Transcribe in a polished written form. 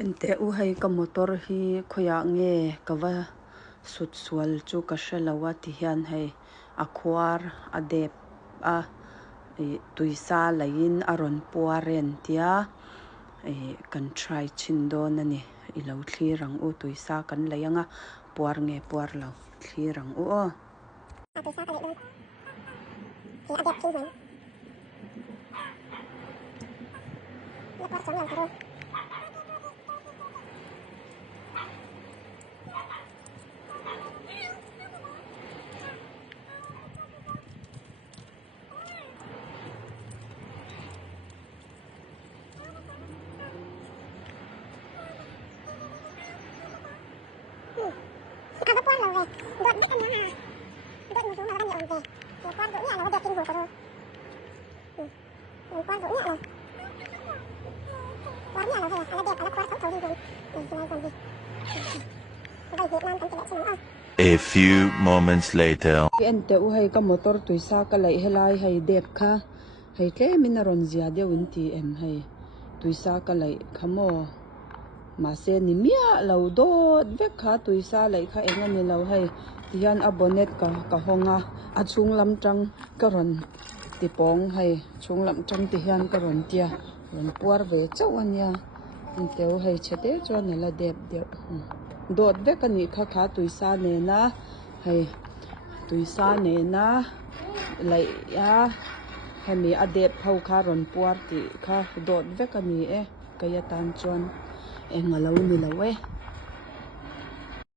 ente u hay ka motor hi khoya nge kawa sut sual chu ka shelawa ti hian hay a khuar a dep a tuisa lein arawn puaren tia kan try chhin don ani I lo thlirang u tuisa kan leianga puar nge puar lo thlirang u o tuisa ka leih hi a dep chhin le puar chom lo taro ada puar lo ve dot bet kan ya dot mu suma kan ya ve puar do nya lo dep chhin ho taro puar do nya lo puar nya lo ve ala dep ala puar so thau di gon sila gon di vai Việt Nam kan chhin a A few moments later. ente u hay ka motor tuisa ka lei helai hay dep kha hay tle min aron zia de un ti em hay tuisa ka lei khamo ma se ni mia lo do vek kha tuisa lei kha enga ni lo hay tian abonet ka honga a chung lam tang ka ron ti pong hay chung lam tang ti hian ka ron tia ron puar ve chawanya ente u hay chete chuan la dep de dot vek ani kha tuisa ne na hay tuisa ne na lei ya hemi adep phau kha ron puar ti kha dot vek ani kaya tan chuan engalo ni lo